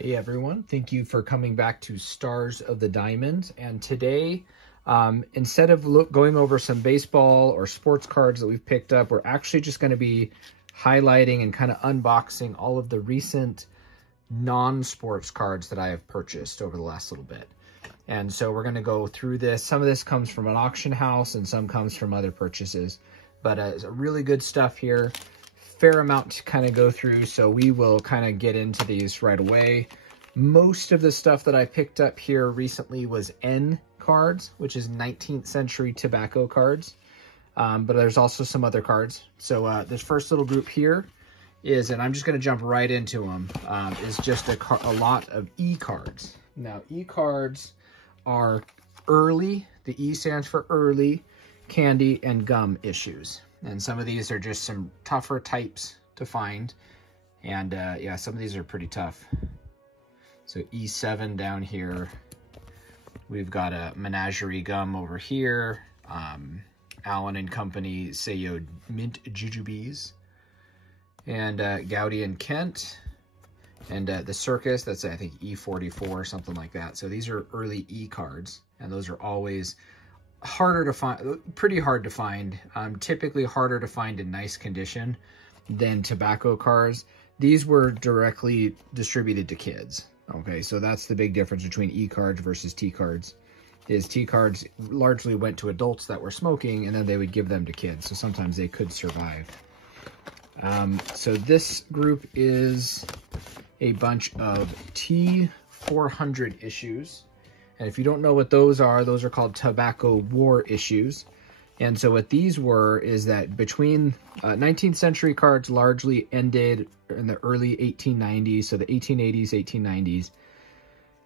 Hey everyone, thank you for coming back to Stars of the Diamond. And today, instead of going over some baseball or sports cards that we've picked up, we're actually just going to be highlighting and kind of unboxing all of the recent non-sports cards that I have purchased over the last little bit. And so we're going to go through this. Some of this comes from an auction house and some comes from other purchases. But it's really good stuff here. Fair amount to kind of go through, so we will kind of get into these right away. Most of the stuff that I picked up here recently was N cards, which is 19th century tobacco cards, but there's also some other cards. So this first little group here is, and I'm just going to jump right into them, is just a lot of E cards. Now, E cards are early, the E stands for early, candy and gum issues. And some of these are just some tougher types to find. And yeah, some of these are pretty tough. So E7 down here. We've got a Menagerie Gum over here. Allen and Company Sayo Mint Jujubes. And Gowdy and Kent. And the Circus, that's I think E44 or something like that. So these are early E cards. And those are always harder to find, pretty hard to find, typically harder to find in nice condition than tobacco cards. These were directly distributed to kids. Okay, so that's the big difference between E cards versus T cards, is T cards largely went to adults that were smoking and then they would give them to kids. So sometimes they could survive. So this group is a bunch of T400 issues. And if you don't know what those are called tobacco war issues. And so what these were is that between 19th century cards largely ended in the early 1890s, so the 1880s, 1890s.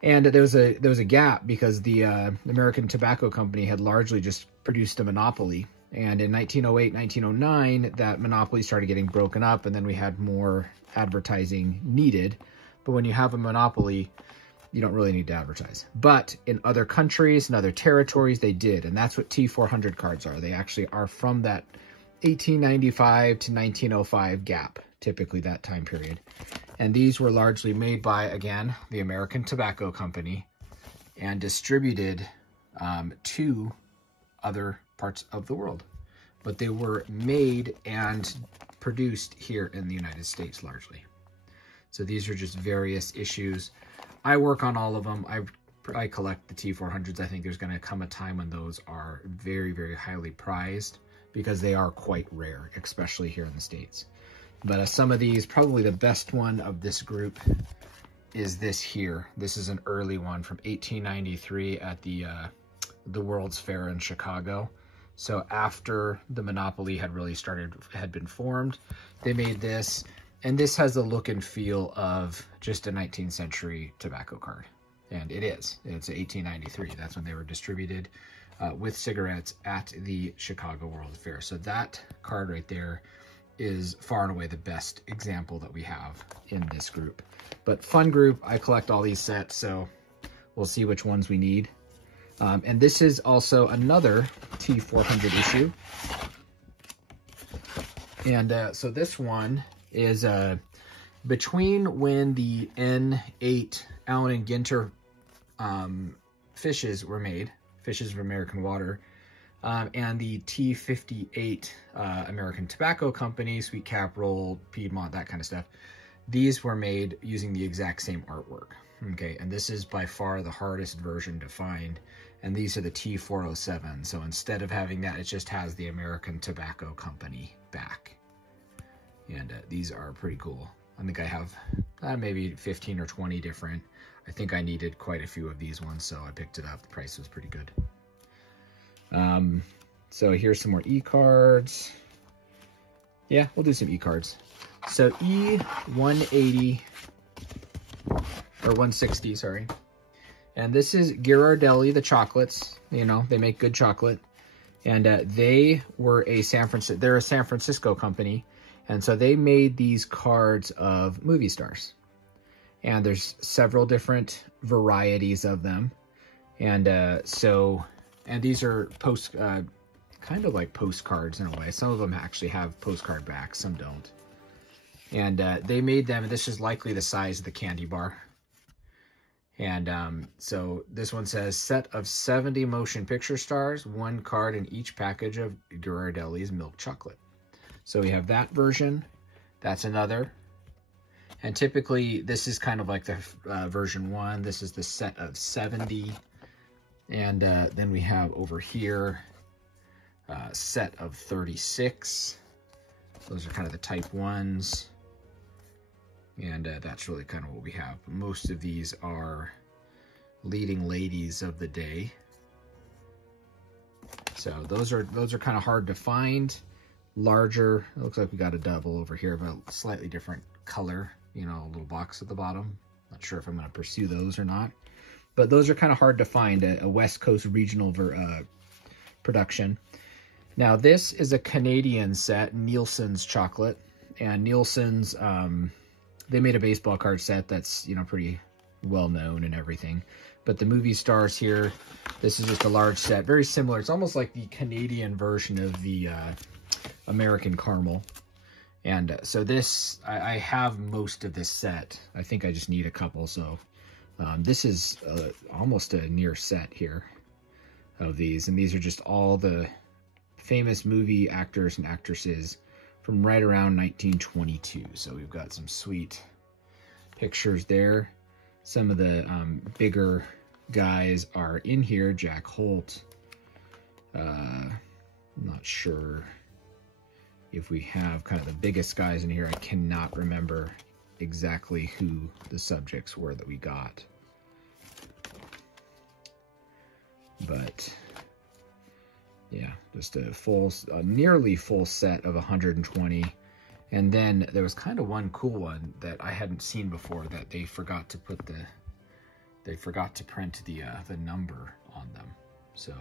And there was a gap because the American Tobacco Company had largely just produced a monopoly. And in 1908, 1909, that monopoly started getting broken up, and then we had more advertising needed. But when you have a monopoly, you don't really need to advertise. But in other countries and other territories, they did. And that's what T400 cards are. They actually are from that 1895 to 1905 gap, typically that time period. And these were largely made by, again, the American Tobacco Company and distributed to other parts of the world. But they were made and produced here in the United States largely. So these are just various issues. I work on all of them. I collect the T400s. I think there's going to come a time when those are very, very highly prized because they are quite rare, especially here in the States. But some of these, probably the best one of this group is this here. This is an early one from 1893 at the World's Fair in Chicago. So after the monopoly had really had been formed, they made this. And this has the look and feel of just a 19th century tobacco card. And it is. It's 1893. That's when they were distributed with cigarettes at the Chicago World's Fair. So that card right there is far and away the best example that we have in this group. But fun group. I collect all these sets, so we'll see which ones we need. And this is also another T400 issue. And so this one is between when the N8 Allen and Ginter fishes were made, fishes of American water, and the T58 American Tobacco Company, Sweet Capital, Piedmont, that kind of stuff. These were made using the exact same artwork. Okay, and this is by far the hardest version to find. And these are the T407. So instead of having that, it just has the American Tobacco Company back. And these are pretty cool. I think I have maybe 15 or 20 different. I think I needed quite a few of these ones, so I picked it up. The price was pretty good. So here's some more E cards. Yeah, we'll do some E cards. So E180, or 160, sorry. And this is Ghirardelli, the chocolates. You know, they make good chocolate. And they were they're a San Francisco company. And so they made these cards of movie stars. And there's several different varieties of them. And and these are kind of like postcards in a way. Some of them actually have postcard backs, some don't. And they made them, this is likely the size of the candy bar. And so this one says, set of 70 motion picture stars, 1 card in each package of Ghirardelli's milk chocolate. So we have that version. That's another. And typically, this is kind of like the version 1. This is the set of 70. And then we have over here, set of 36. Those are kind of the type 1s. And that's really kind of what we have. Most of these are leading ladies of the day. So those are kind of hard to find. Larger. It looks like we got a double over here, but a slightly different color. You know, a little box at the bottom. Not sure if I'm going to pursue those or not. But those are kind of hard to find. A West Coast regional production. Now this is a Canadian set, Nielsen's chocolate. And Nielsen's, they made a baseball card set that's, you know, pretty well known and everything. But the movie stars here, this is just a large set, very similar. It's almost like the Canadian version of the American caramel. And so this, I have most of this set. I think I just need a couple. So this is almost a near set here of these. And these are just all the famous movie actors and actresses from right around 1922. So we've got some sweet pictures there. Some of the bigger guys are in here. Jack Holt. I'm not sure if we have kind of the biggest guys in here. I cannot remember exactly who the subjects were that we got. But yeah, just a nearly full set of 120. And then there was kind of one cool one that I hadn't seen before that they forgot to put they forgot to print the number on them. So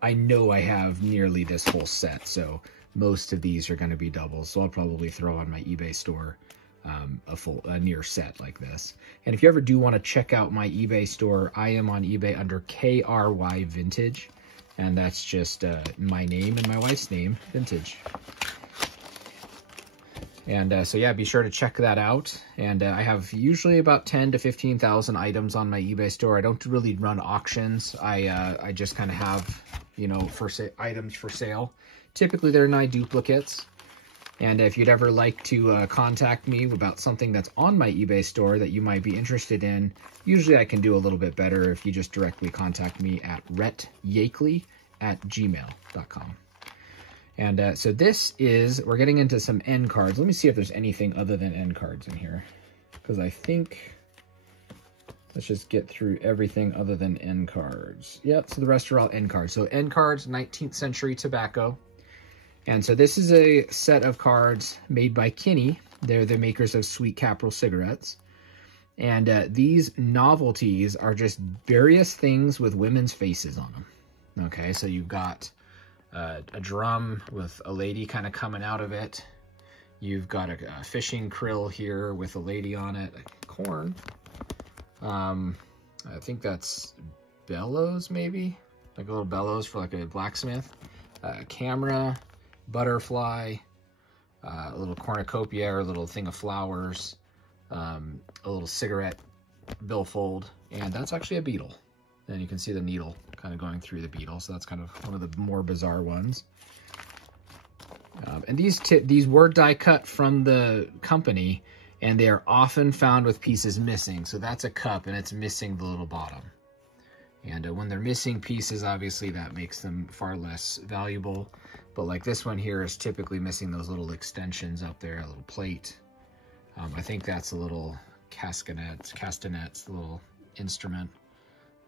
I know I have nearly this whole set. So most of these are going to be doubles. So I'll probably throw on my eBay store a near set like this. And if you ever do want to check out my eBay store, I am on eBay under KRY Vintage. And that's just my name and my wife's name, Vintage. And so yeah, be sure to check that out. And I have usually about 10 to 15,000 items on my eBay store. I don't really run auctions. I just kind of have, you know, items for sale. Typically they're my duplicates. And if you'd ever like to contact me about something that's on my eBay store that you might be interested usually I can do a little bit better if you just directly contact me at rhettyakeley@gmail.com. And so we're getting into some end cards. Let me see if there's anything other than end cards in here. Because I think, let's just get through everything other than end cards. Yep, so the rest are all end cards. So end cards, 19th century tobacco. And so this is a set of cards made by Kinney. They're the makers of Sweet Caporal cigarettes. And these novelties are just various things with women's faces on them. Okay, so you've got a drum with a lady kind of coming out of it. You've got a fishing krill here with a lady on it. Corn. I think that's bellows, maybe? Like a little bellows for like a blacksmith. Camera. Butterfly, a little cornucopia or a little thing of flowers, a little cigarette billfold, and that's actually a beetle. And you can see the needle kind of going through the beetle, so that's kind of one of the more bizarre ones. And these were die cut from the company, and they are often found with pieces missing. So that's a cup, and it's missing the little bottom. And when they're missing pieces, obviously that makes them far less valuable. But like this one here is typically missing those little extensions up there, a little plate. I think that's a little castanets, the little instrument.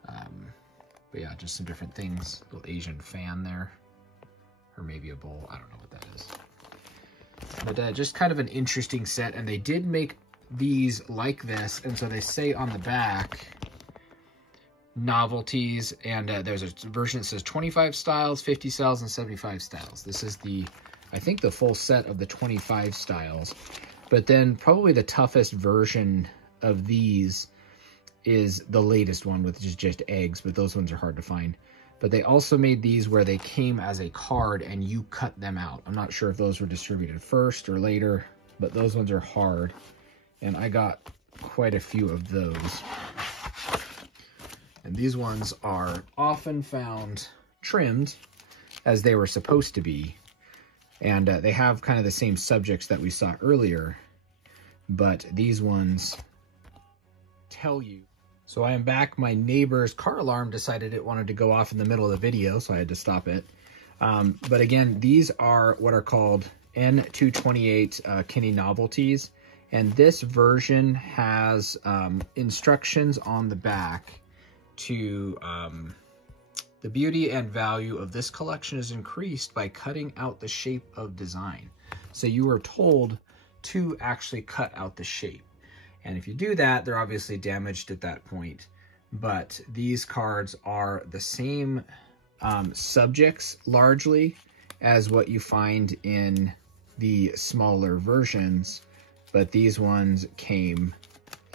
But yeah, just some different things. A little Asian fan there. Or maybe a bowl. I don't know what that is. But just kind of an interesting set. And they did make these like this. And so they say on the back, novelties, and there's a version that says 25 styles, 50 styles, and 75 styles. This is I think the full set of the 25 styles. But then probably the toughest version of these is the latest one, which is just eggs, but those ones are hard to find. But they also made these where they came as a card and you cut them out. I'm not sure if those were distributed first or later, but those ones are hard. And I got quite a few of those. And these ones are often found trimmed as they were supposed to be. And they have kind of the same subjects that we saw earlier, but these ones tell you. So I am back. My neighbor's car alarm decided it wanted to go off in the middle of the video, so I had to stop it. But again, these are what are called N228 Kinney novelties. And this version has instructions on the back to the beauty and value of this collection is increased by cutting out the shape of design. So you are told to actually cut out the shape. And if you do that, they're obviously damaged at that point. But these cards are the same subjects largely as what you find in the smaller versions. But these ones came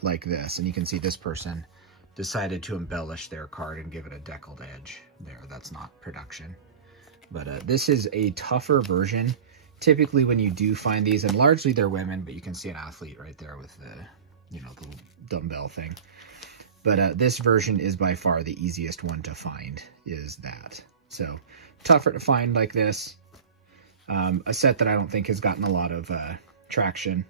like this. And you can see this person decided to embellish their card and give it a deckled edge there. That's not production. But this is a tougher version. Typically when you do find these, and largely they're women, but you can see an athlete right there with the, you know, the little dumbbell thing. But this version is by far the easiest one to find, is that. So tougher to find like this. A set that I don't think has gotten a lot of traction.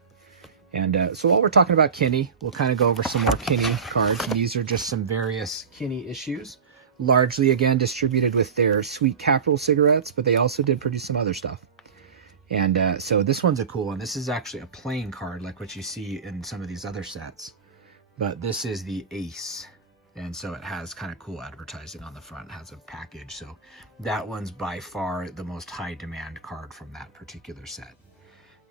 And so while we're talking about Kinney, we'll kind of go over some more Kinney cards. These are just some various Kinney issues, largely, again, distributed with their Sweet Capital cigarettes, but they also did produce some other stuff. And so this one's a cool one. This is actually a playing card like what you see in some of these other sets. But this is the Ace. And so it has kind of cool advertising on the front. It has a package. So that one's by far the most high demand card from that particular set.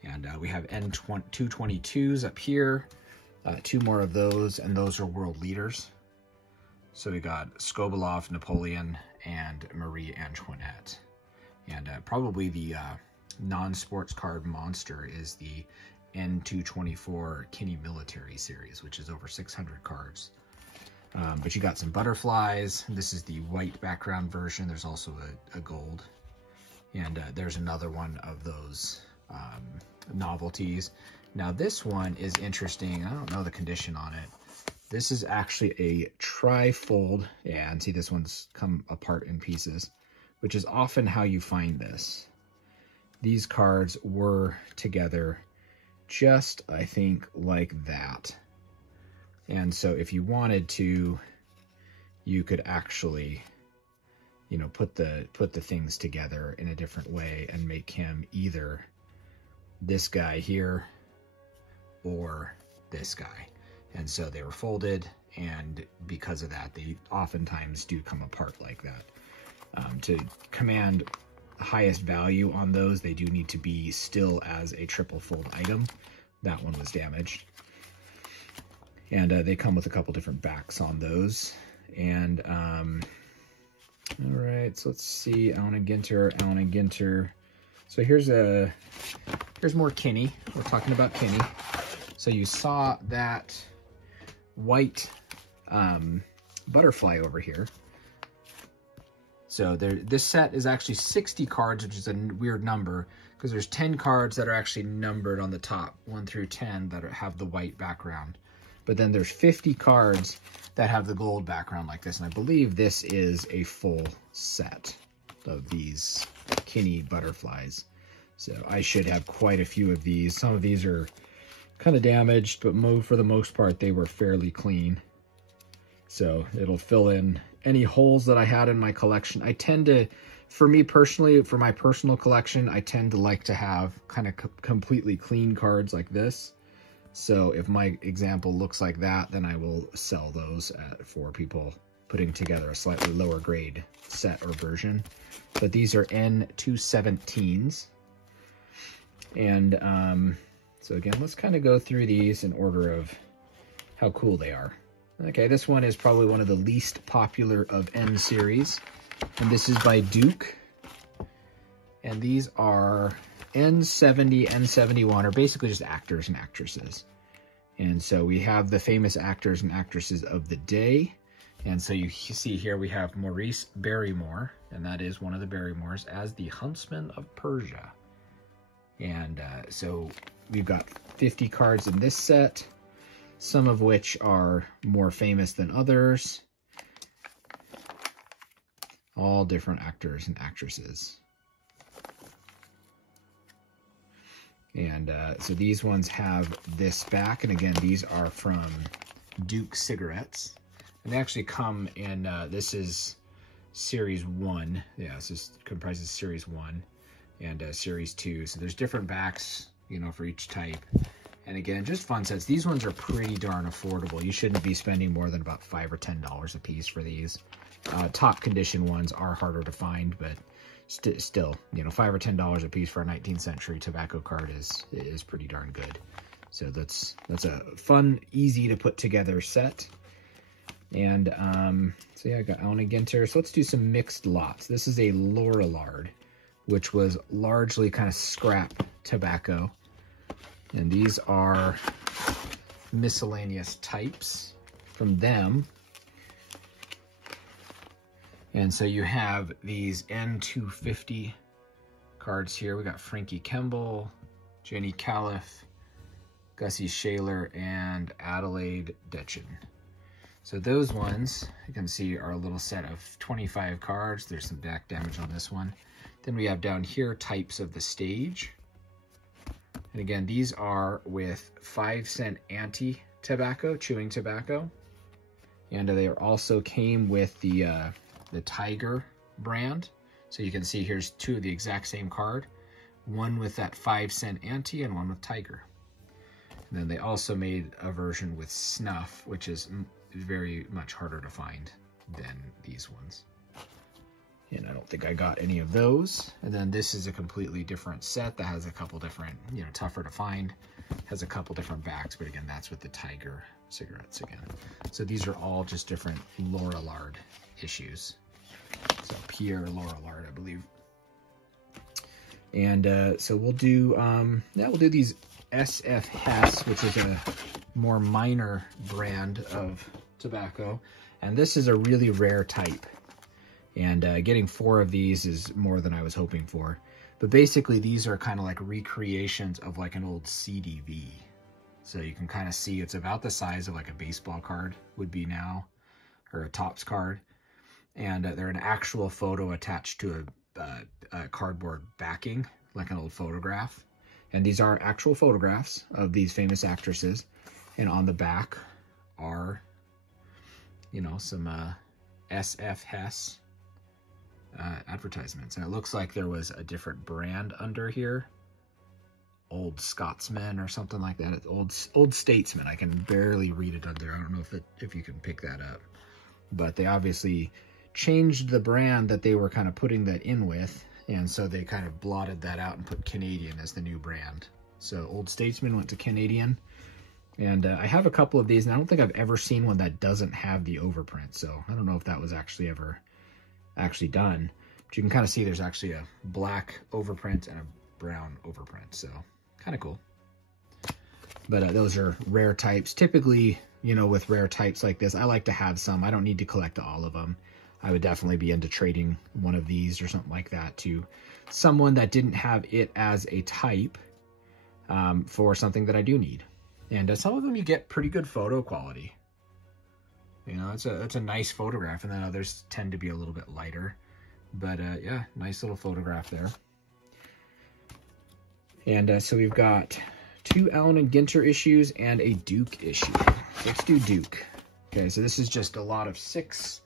And we have N222s up here. 2 more of those, and those are world leaders. So we got Skobeloff, Napoleon, and Marie Antoinette. And probably the non-sports card monster is the N224 Kinney Military Series, which is over 600 cards. But you got some butterflies. This is the white background version. There's also a gold. And there's another one of those novelties. Now this one is interesting. I don't know the condition on it. This is actually a tri-fold. Yeah, and see this one's come apart in pieces, which is often how you find this. These cards were together just, I think, like that. And so if you wanted to, you could actually, you know, put the things together in a different way and make him either this guy here or this guy. And so they were folded, and because of that, they oftentimes do come apart like that. To command highest value on those, they do need to be still as a triple fold item. That one was damaged. And they come with a couple different backs on those. And all right, so let's see, Allen & Ginter. So here's more Kinney. We're talking about Kinney. So you saw that white butterfly over here. So this set is actually 60 cards, which is a weird number because there's 10 cards that are actually numbered on the top, 1 through 10, that have the white background. But then there's 50 cards that have the gold background like this. And I believe this is a full set of these Kinney butterflies. So I should have quite a few of these. Some of these are kind of damaged, but for the most part, they were fairly clean. So it'll fill in any holes that I had in my collection. I tend to, for me personally, for my personal collection, I tend to like to have kind of completely clean cards like this. So if my example looks like that, then I will sell those for people putting together a slightly lower grade set or version. But these are N217s. And so again, let's kind of go through these in order of how cool they are. Okay, this one is probably one of the least popular of N series. And this is by Duke. And these are N70, N71 are basically just actors and actresses. And so we have the famous actors and actresses of the day. And so you see here we have Maurice Barrymore, and that is one of the Barrymores, as the Huntsman of Persia. And so we've got 50 cards in this set, some of which are more famous than others. All different actors and actresses. And so these ones have this back. And again, these are from Duke cigarettes. And they actually come in, this is Series 1. Yeah, this comprises Series 1 and Series 2. So there's different backs, you know, for each type. And again, just fun sets. These ones are pretty darn affordable. You shouldn't be spending more than about $5 or $10 a piece for these. Top condition ones are harder to find, but still, you know, $5 or $10 a piece for a 19th century tobacco card is pretty darn good. So that's a fun, easy to put together set. And so yeah, I got Allen & Ginter. So let's do some mixed lots. This is a Lorillard, which was largely kind of scrap tobacco. And these are miscellaneous types from them. And so you have these N250 cards here. We got Frankie Kemble, Jenny Califf, Gussie Shaler, and Adelaide Detchen. So those ones, you can see, are a little set of 25 cards. There's some back damage on this one. Then we have down here types of the stage. And again, these are with 5-cent anti-tobacco, chewing tobacco. And they also came with the Tiger brand. So you can see here's two of the exact same card. One with that 5-cent anti and one with Tiger. And then they also made a version with snuff, which is very much harder to find than these ones. And I don't think I got any of those. And then this is a completely different set that has a couple different, you know, tougher to find, has a couple different backs, but again, that's with the Tiger cigarettes again. So these are all just different Lorillard issues. So Pierre Lorillard, I believe. And so we'll do, we'll do these SF Hess, which is a more minor brand of tobacco. And this is a really rare type. And getting 4 of these is more than I was hoping for. But basically, these are kind of like recreations of like an old CDV. So you can kind of see it's about the size of like a baseball card would be now, or a Topps card. And they're an actual photo attached to a cardboard backing, like an old photograph. And these are actual photographs of these famous actresses. And on the back are, you know, some SF Hess advertisements. And it looks like there was a different brand under here. Old Scotsman or something like that. It's Old Statesman. I can barely read it under. I don't know if you can pick that up. But they obviously changed the brand that they were kind of putting that in with. And so they kind of blotted that out and put Canadian as the new brand. So Old Statesman went to Canadian. And I have a couple of these, and I don't think I've ever seen one that doesn't have the overprint. So I don't know if that was actually ever done. But you can kind of see there's actually a black overprint and a brown overprint. So kind of cool. But those are rare types. Typically, you know, with rare types like this, I like to have some. I don't need to collect all of them. I would definitely be into trading one of these or something like that to someone that didn't have it as a type for something that I do need. And some of them you get pretty good photo quality. You know, it's a nice photograph, and then others tend to be a little bit lighter. But yeah, nice little photograph there. And so we've got 2 Allen & Ginter issues and a Duke issue. Let's do Duke. Okay, so this is just a lot of 6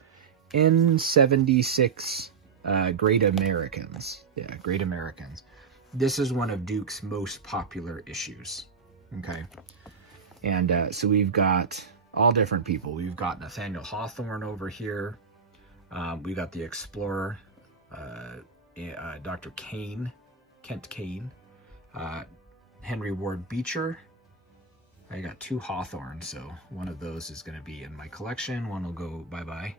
N76 Great Americans. Yeah, Great Americans. This is one of Duke's most popular issues. Okay. And so we've got all different people. We've got Nathaniel Hawthorne over here. We got the Explorer, Dr. Kane, Kent Kane, Henry Ward Beecher. I got 2 Hawthorne, so one of those is going to be in my collection. One will go bye-bye.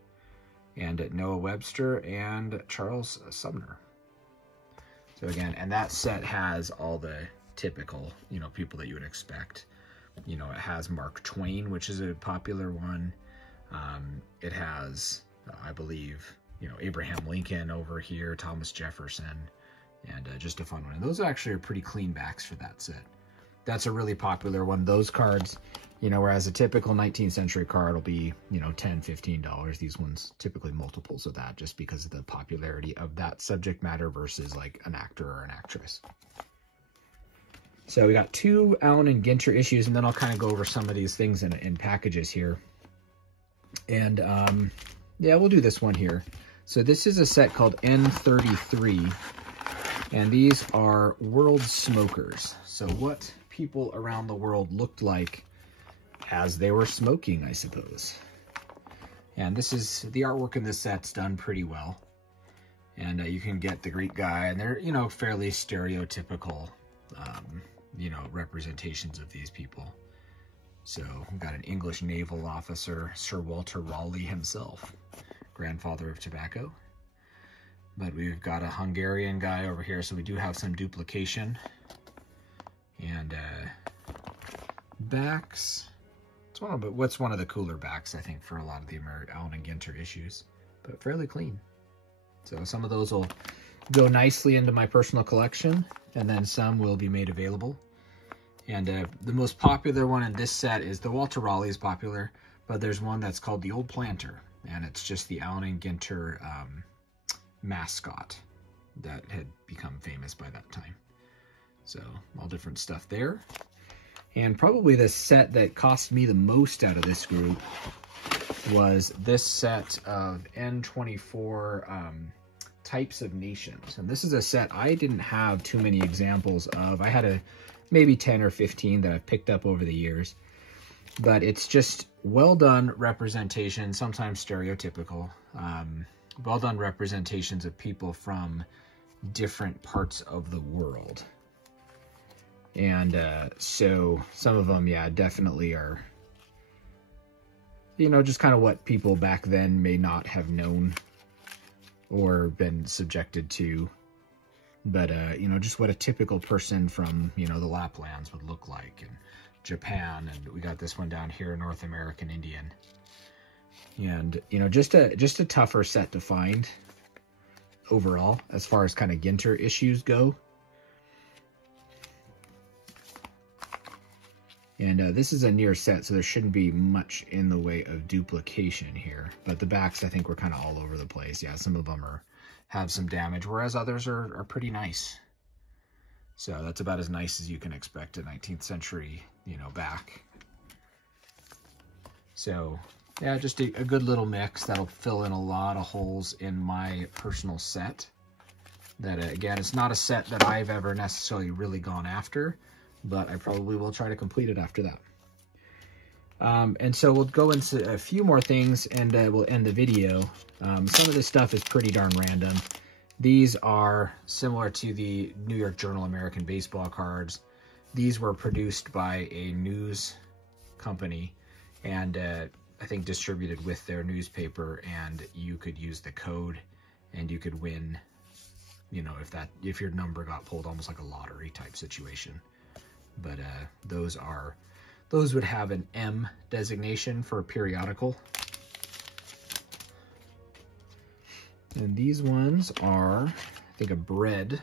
And Noah Webster and Charles Sumner. So again, and that set has all the typical, you know, people that you would expect. You know, it has Mark Twain, which is a popular one. It has, I believe, you know, Abraham Lincoln over here, Thomas Jefferson, and just a fun one. And those actually are pretty clean backs for that set. that's a really popular one. Those cards, you know, whereas a typical 19th century card will be, you know, $10, $15. These ones typically multiples of that just because of the popularity of that subject matter versus like an actor or an actress. So we got 2 Allen and Ginter issues, and then I'll kind of go over some of these things in packages here. And yeah, we'll do this one here. So this is a set called N33, and these are world smokers. So what people around the world looked like as they were smoking, I suppose. And this is, the artwork in this set's done pretty well. And you can get the Greek guy, and they're, you know, fairly stereotypical, you know, representations of these people. So we've got an English naval officer, Sir Walter Raleigh himself, grandfather of tobacco. But we've got a Hungarian guy over here, so we do have some duplication. And backs. What's one of the cooler backs, I think, for a lot of the Allen and Ginter issues, but fairly clean. So some of those will go nicely into my personal collection, and then some will be made available. And the most popular one in this set is the Walter Raleigh is popular, but there's one that's called the Old Planter, and it's just the Allen and Ginter mascot that had become famous by that time. So all different stuff there. And probably the set that cost me the most out of this group was this set of N24 Types of Nations. And this is a set I didn't have too many examples of. I had maybe 10 or 15 that I've picked up over the years. But it's just well done representation, sometimes stereotypical, well done representations of people from different parts of the world. And so some of them, yeah, definitely are, you know, just kind of what people back then may not have known or been subjected to. But, you know, just what a typical person from, you know, the Laplands would look like, and Japan, and we got this one down here, North American Indian. And, you know, just a tougher set to find overall as far as kind of Ginter issues go. And this is a near set, so there shouldn't be much in the way of duplication here. But the backs, I think, were kind of all over the place. Yeah, some of them have some damage, whereas others are pretty nice. So that's about as nice as you can expect a 19th century, you know, back. So, yeah, just a good little mix that'll fill in a lot of holes in my personal set. That, again, it's not a set that I've ever necessarily really gone after, but I probably will try to complete it after that. And so we'll go into a few more things, and we'll end the video. Some of this stuff is pretty darn random. These are similar to the New York Journal American Baseball cards. These were produced by a news company, and I think distributed with their newspaper, and you could use the code, and you could win, you know, if your number got pulled, almost like a lottery type situation. But those would have an M designation for a periodical. And these ones are, I think, a bread.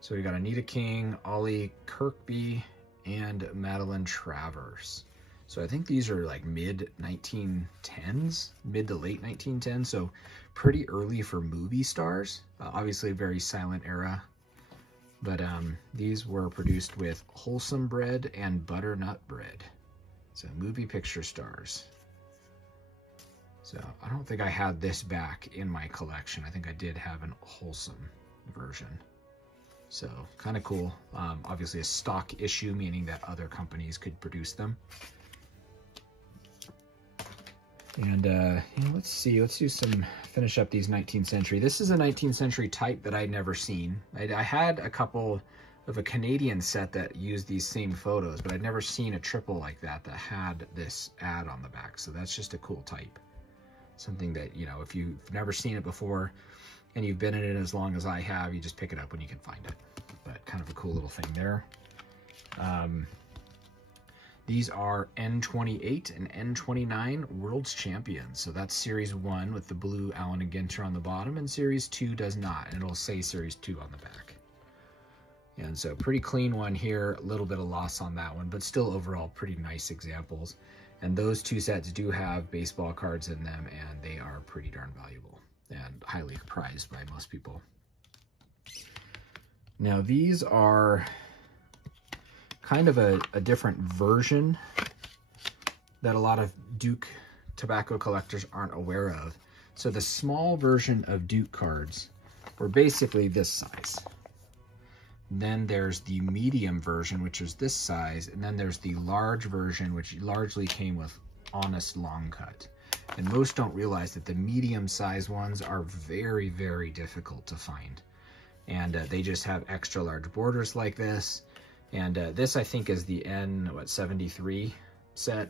So we got Anita King, Ollie Kirkby, and Madeline Travers. So I think these are like mid-1910s, mid to late 1910s, so pretty early for movie stars. Obviously a very silent era. But these were produced with wholesome bread and butternut bread. So movie picture stars. So I don't think I had this back in my collection. I think I did have an wholesome version. So kind of cool. Obviously a stock issue, meaning that other companies could produce them. And you know, let's see, finish up these 19th century. This is a 19th century type that I'd never seen. I had a couple of a Canadian set that used these same photos, but I'd never seen a triple like that had this ad on the back. So that's just a cool type. Something that, you know, if you've never seen it before and you've been in it as long as I have, you just pick it up when you can find it. But kind of a cool little thing there. These are N28 and N29 World's Champions. So that's Series 1 with the blue Allen and Ginter on the bottom, and Series 2 does not, and it'll say Series 2 on the back. And so pretty clean one here, a little bit of loss on that one, but still overall pretty nice examples. And those two sets do have baseball cards in them, and they are pretty darn valuable and highly prized by most people. Now these are kind of a different version that a lot of Duke tobacco collectors aren't aware of. So the small version of Duke cards were basically this size. Then there's the medium version, which is this size, and then there's the large version, which largely came with honest long cut. And most don't realize that the medium size ones are very, very difficult to find. And they just have extra large borders like this. And this, I think, is the N73 set.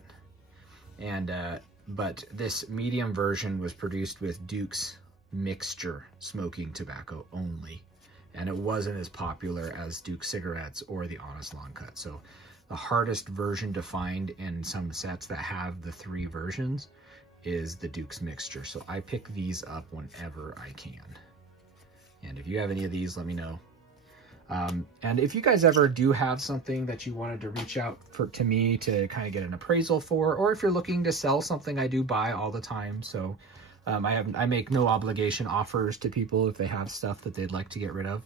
And but this medium version was produced with Duke's mixture smoking tobacco only. And it wasn't as popular as Duke cigarettes or the honest long cut. So the hardest version to find in some sets that have the 3 versions is the Duke's mixture. So I pick these up whenever I can. And if you have any of these, let me know. And if you guys ever do have something that you wanted to reach out to me to kind of get an appraisal for, or if you're looking to sell something, I do buy all the time. So I make no obligation offers to people if they have stuff that they'd like to get rid of.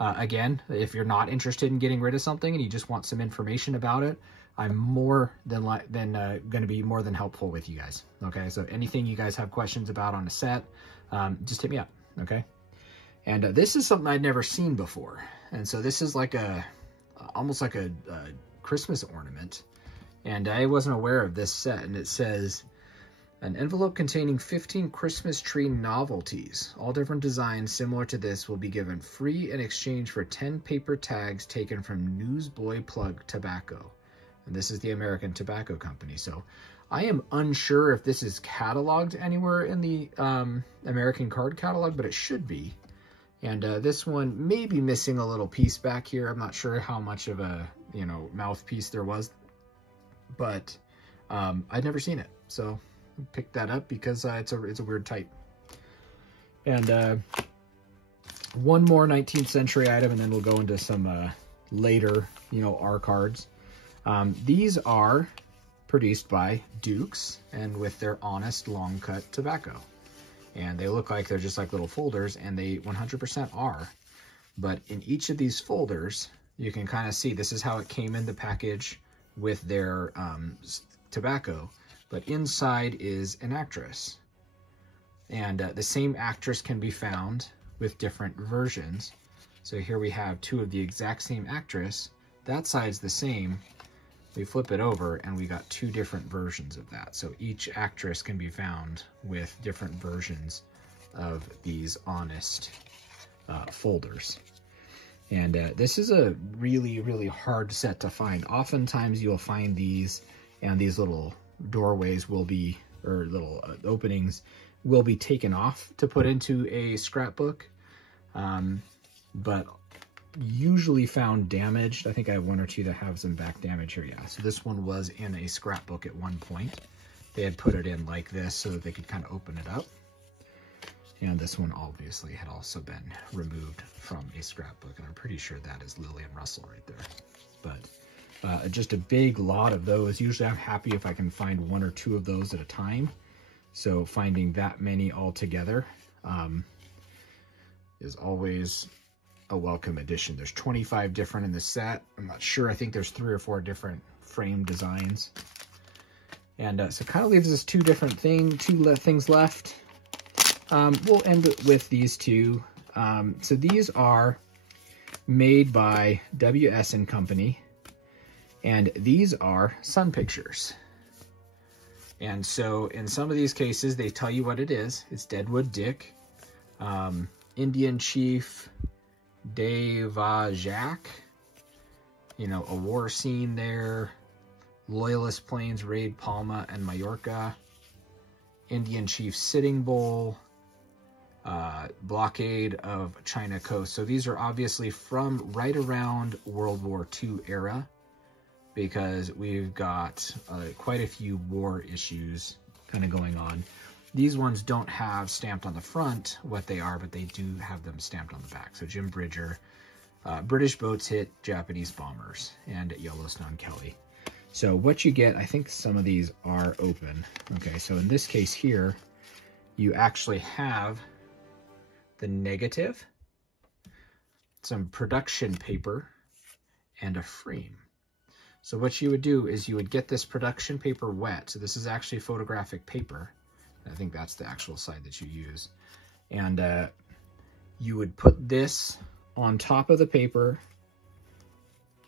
Again, if you're not interested in getting rid of something and you just want some information about it, I'm more than going to be more than helpful with you guys. Okay, so anything you guys have questions about on a set, just hit me up. Okay, and this is something I'd never seen before, and so this is like almost like a Christmas ornament, and I wasn't aware of this set, and it says, an envelope containing 15 Christmas tree novelties. All different designs similar to this will be given free in exchange for 10 paper tags taken from Newsboy Plug Tobacco. And this is the American Tobacco Company. So I am unsure if this is cataloged anywhere in the American card catalog, but it should be. And this one may be missing a little piece back here. I'm not sure how much of a, mouthpiece there was, but I'd never seen it. So picked that up because it's a weird type. And one more 19th century item, and then we'll go into some later, our cards. These are produced by Dukes and with their honest long cut tobacco. And they look like they're just like little folders, and they 100% are. But in each of these folders, you can kind of see this is how it came in the package with their tobacco. But inside is an actress. And the same actress can be found with different versions. So here we have 2 of the exact same actress. That side's the same. We flip it over and we got 2 different versions of that. So each actress can be found with different versions of these honest folders. And this is a really, really hard set to find. Oftentimes you'll find these, and these little doorways will be, or little openings will be taken off to put into a scrapbook, but usually found damaged. I think I have 1 or 2 that have some back damage here. Yeah, so this one was in a scrapbook at one point. They had put it in like this so that they could kind of open it up. And this one obviously had also been removed from a scrapbook, and I'm pretty sure that is Lillian Russell right there. But just a big lot of those. Usually I'm happy if I can find 1 or 2 of those at a time. So finding that many all together is always a welcome addition. There's 25 different in the set. I'm not sure. I think there's 3 or 4 different frame designs. And so it kind of leaves us 2 things left. We'll end with these 2. So these are made by W.S. and Company. And these are sun pictures. And so in some of these cases, they tell you what it is. It's Deadwood Dick, Indian Chief Devajak, a war scene there, Loyalist planes raid Palma and Majorca, Indian Chief Sitting Bull, blockade of China coast. So these are obviously from right around World War II era, because we've got quite a few war issues kind of going on. These ones don't have stamped on the front what they are, but they do have them stamped on the back. So Jim Bridger, British boats hit Japanese bombers, and Yellowstone Kelly. So what you get, I think some of these are open. Okay, so in this case here, you actually have the negative, some production paper, and a frame. So what you would do is you would get this production paper wet. So this is actually photographic paper. I think that's the actual side that you use. And you would put this on top of the paper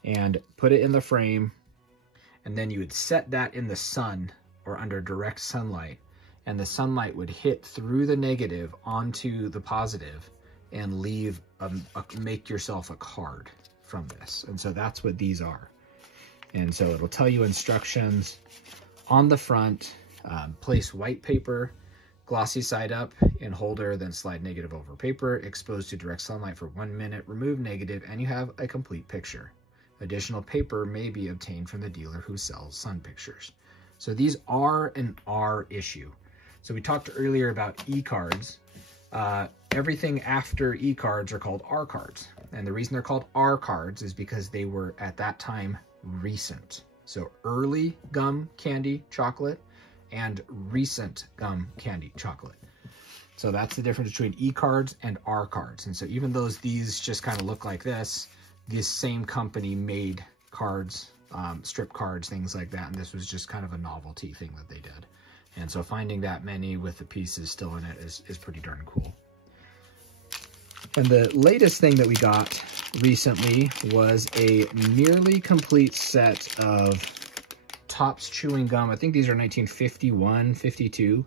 and put it in the frame. And then you would set that in the sun or under direct sunlight. And the sunlight would hit through the negative onto the positive and leave, make yourself a card from this. And so that's what these are. And so it'll tell you instructions on the front. Place white paper, glossy side up in holder, then slide negative over paper, exposed to direct sunlight for 1 minute, remove negative, and you have a complete picture. Additional paper may be obtained from the dealer who sells sun pictures. So these are an R issue. So we talked earlier about E-cards. Everything after E-cards are called R cards. And the reason they're called R cards is because they were at that time recent. So early gum candy chocolate and recent gum candy chocolate. So that's the difference between E-cards and R cards. And so even though these just kind of look like this same company made cards, strip cards, things like that. And this was just kind of a novelty thing that they did. And so finding that many with the pieces still in it is pretty darn cool. And the latest thing that we got recently was a nearly complete set of Topps chewing gum. I think these are 1951, 52,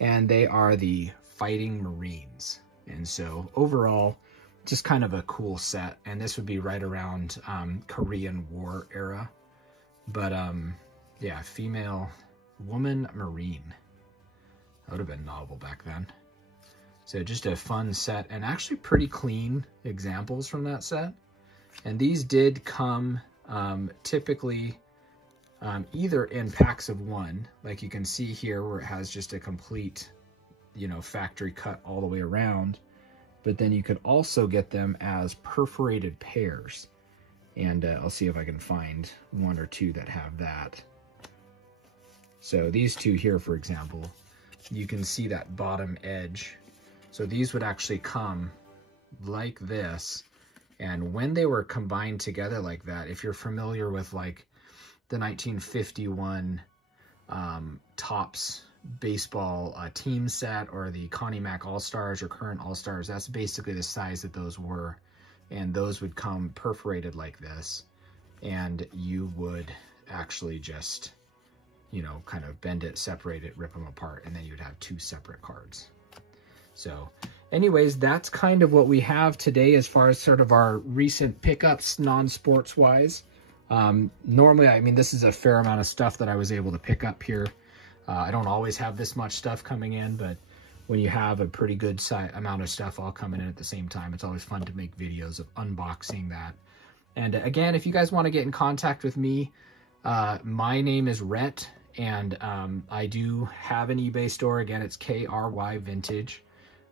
and they are the Fighting Marines. And so overall, just kind of a cool set. And this would be right around Korean War era. But yeah, female woman Marine. That would have been novel back then. So just a fun set and actually pretty clean examples from that set. And these did come typically either in packs of 1, like you can see here where it has just a complete, you know, factory cut all the way around. But then you could also get them as perforated pairs. And I'll see if I can find 1 or 2 that have that. So these 2 here, for example, you can see that bottom edge. So these would actually come like this. And when they were combined together like that, if you're familiar with like the 1951 Topps baseball team set or the Connie Mack All-Stars or current All-Stars, that's basically the size that those were. And those would come perforated like this. And you would actually just, you know, kind of bend it, separate it, rip them apart, and then you'd have 2 separate cards. So anyways, that's kind of what we have today as far as sort of our recent pickups, non-sports wise. Normally, I mean, this is a fair amount of stuff that I was able to pick up here. I don't always have this much stuff coming in, but when you have a pretty good amount of stuff all coming in at the same time, it's always fun to make videos of unboxing that. And again, if you guys want to get in contact with me, my name is Rhett, and I do have an eBay store. Again, it's KRY Vintage.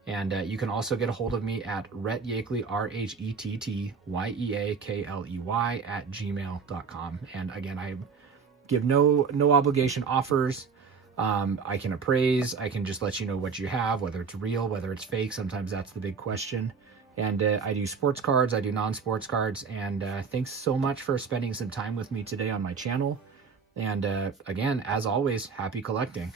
And you can also get a hold of me at Rhett Yakeley, RHETTYEAKLEY @gmail.com. And again, I give no obligation offers. I can appraise. I can just let you know what you have, whether it's real, whether it's fake. Sometimes that's the big question. And I do sports cards. I do non-sports cards. And thanks so much for spending some time with me today on my channel. And again, as always, happy collecting.